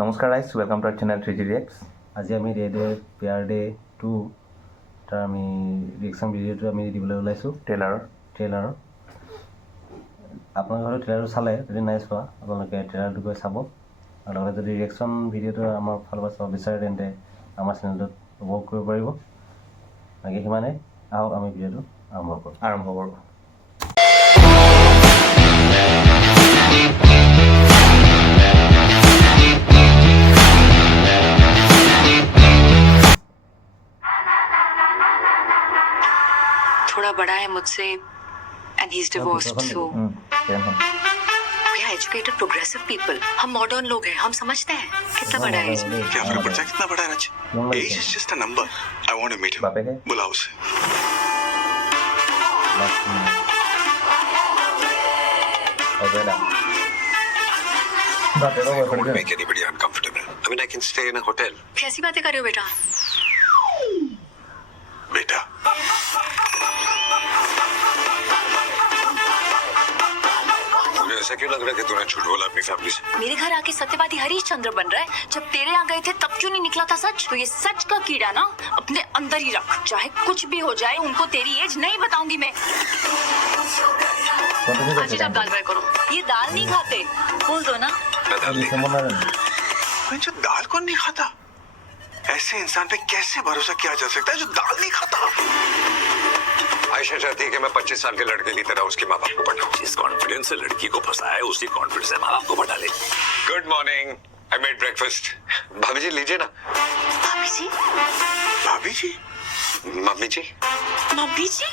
নমস্কাৰ guys, welcome to our channel 3G Reacts। আজি আমি পেয়াৰ ডে 2 তাৰ আমি ৰিয়েকশ্যন ভিডিঅ'টো আমি দিবলৈ ওলাইছোঁ ট্ৰেইলাৰৰ আপোনালোকে হয়তো ট্ৰেইলাৰটো চালে, যদি নাই চোৱা আপোনালোকে ট্ৰেইলাৰটো গৈ চাব, আৰু লগতে যদি ৰিয়েকশ্যন ভিডিঅ'টো আমাৰ ফালৰ পৰা চাব বিচাৰে তেন্তে আমাৰ চেনেলটোত ৱৰ্ক কৰিব পাৰিব। বাকী সিমানে, আহক আমি ভিডিঅ'টো আৰম্ভ কৰোঁ। थोड़ा बड़ा है मुझसे and he's divorced, so we are educated progressive people. हम मॉडर्न लोग हैं, हम समझते हैं कितना बड़ा है इसमें। क्या फर्क पड़ता है कितना बड़ा है Raj? Age is just a number. I want to meet him. बुलाओ उसे। make anybody uncomfortable. I mean, I can stay in a hotel. कैसी बातें कर रहे हो बेटा? बेटा मुझे ऐसा क्यों लग रहा है कि तूने झूठ बोला अपनी फैमिली से? मेरे घर आके सत्यवादी हरिश्चंद्र बन रहा है। जब तेरे यहाँ गए थे तब क्यों नहीं निकला था सच? तो ये सच का कीड़ा ना अपने अंदर ही रख, चाहे कुछ भी हो जाए उनको तेरी एज नहीं बताऊंगी मैं। आज ही जब दाल फ्राई करो, ये दाल नहीं खाते, बोल दो ना। मैं दाल नहीं खाता। मैं जो दाल कौन नहीं खाता? ऐसे इंसान पे कैसे भरोसा किया जा सकता है जो दाल नहीं खाता? आयशा चाहती है कि मैं 25 साल के लड़के की तरह उसके माँ बाप को पटाऊं। जिस कॉन्फिडेंस से लड़की को फंसा है उसी कॉन्फिडेंस से माँ बाप को पटा ले। Good morning, I made breakfast. भाभी जी लीजिए ना। भाभी जी, भाभी जी, मम्मी जी, मम्मी जी,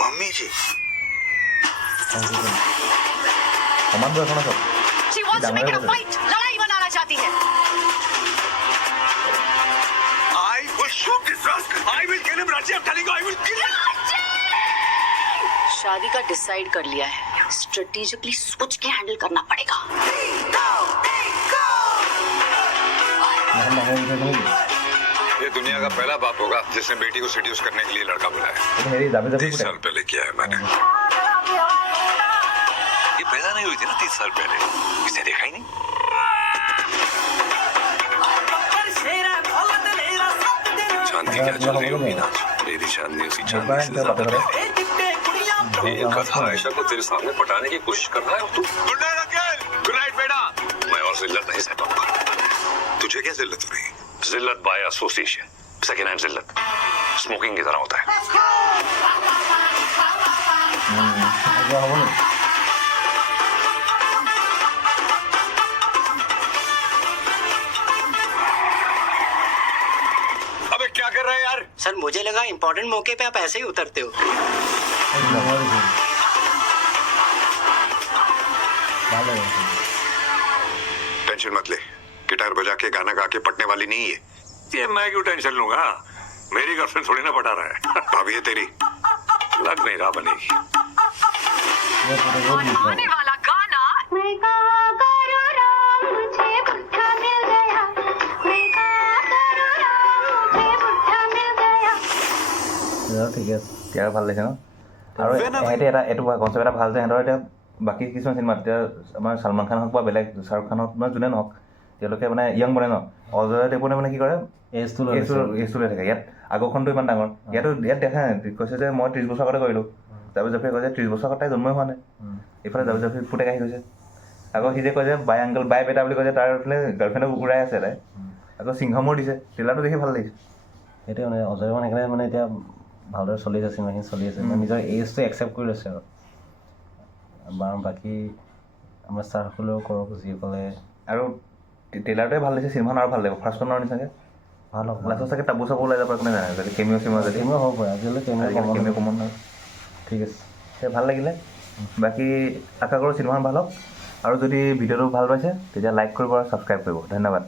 मम्मी जी। she wants to make it a fight, लड़ाई बनाना चाहती है। I will shoot this rascal. I will kill him, Raji. I'm telling you, I will kill him. शादी का डिसाइड कर लिया है, स्ट्रेटेजिकली सोच के हैंडल करना पड़ेगा। ये दुनिया का पहला बाप होगा जिसने बेटी को सेड्यूस करने के लिए लड़का बुलाया। 30 साल पहले किया है मैंने। ये पैदा नहीं हुई थी ना 30 साल पहले, इसे देखा ही नहीं। चांदी क्या चल रही होगी ना? मेरी चांदी उसी चांदी से ज्यादा है। ये गधा आयशा को तेरे सामने पटाने की कोशिश कर रहा है और तू। Good night, uncle. Good night, बेटा। मैं और जिल्लत नहीं सह पाऊंगा। तुझे क्या जिल्लत हो रही है? जिल्लत बाय एसोसिएशन, सेकेंड हैंड जिल्लत, स्मोकिंग की तरह होता है। अबे क्या कर रहे हैं यार? सर मुझे लगा इम्पोर्टेंट मौके पे आप ऐसे ही उतरते हो। टेंशन मत ले, गिटार बजा के गाना गा के पटने वाली नहीं है। ये मैं क्यों टेंशन लूंगा? मेरी गर्लफ्रेंड थोड़ी ना पटा रहा है। भाभी है तेरी। लग नहीं रहा बनेगी। आने वाला गाना ঠিক আছে, এতিয়া ভাল লাগিছে ন? আৰু সিহঁতে এইটো কনচেপ্ট এটা ভাল যে সিহঁতৰ এতিয়া বাকী কিছুমান চিনেমাত এতিয়া আমাৰ ছলমান খান হওক বা বেলেগ শ্বাহৰুখ খান হওক বা যোনে নহওক, তেওঁলোকে মানে য়াং বনে ন, অজয় দেৱগনে মানে কি কৰে, এজটো লৈ থাকে। ইয়াত আগৰখনটো ইমান ডাঙৰ, ইয়াত দেখা নাই, কৈছে যে মই 30 বছৰ আগতে কৰিলোঁ। জাভেদ জাফ্ৰীয়ে কৈছে 30 বছৰ আগত তাই জন্মই হোৱা নাই। এইফালে জাভেদ জাফ্ৰী পুতেক আহি গৈছে। আকৌ সি যে কয় যে বাই আংকল বাই বেটা বুলি কৈছে, তাৰ এইফালে গাৰ্লফ্ৰেণ্ডক উৰাই আছে তাই। আকৌ সিংহমো দিছে। ট্ৰেইলাৰটো দেখি ভাল লাগিছে। সেইটোৱে মানে অজয় মানে সেইকাৰণে মানে এতিয়া ভালদৰে চলি আছে, চিনেমাখিনি চলি আছে, মানে নিজৰ এজটো একচেপ্ট কৰি লৈছে আৰু বাকী আমাৰ ষ্টাৰসকলেও কৰক যিসকলে। আৰু ট্ৰেইলাৰটোৱে ভাল লাগিছে, চিনেমাখন আৰু ভাল লাগিব ফাৰ্ষ্টখনৰ নিচিনাকৈ ভাল হ'ব। লাষ্টত চাগে টাবু চাবু ওলাই যাব কোনে জানে, যদি কেমিঅ' চেমিঅ' যদি কেমিঅ' হ'ব পাৰে, আজিকালি কেমিঅ' কমন হয়। ঠিক আছে, সেই ভাল লাগিলে। বাকী আশা কৰোঁ চিনেমাখন ভাল হওক, আৰু যদি ভিডিঅ'টো ভাল পাইছে তেতিয়া লাইক কৰিব আৰু ছাবস্ক্ৰাইব কৰিব। ধন্যবাদ।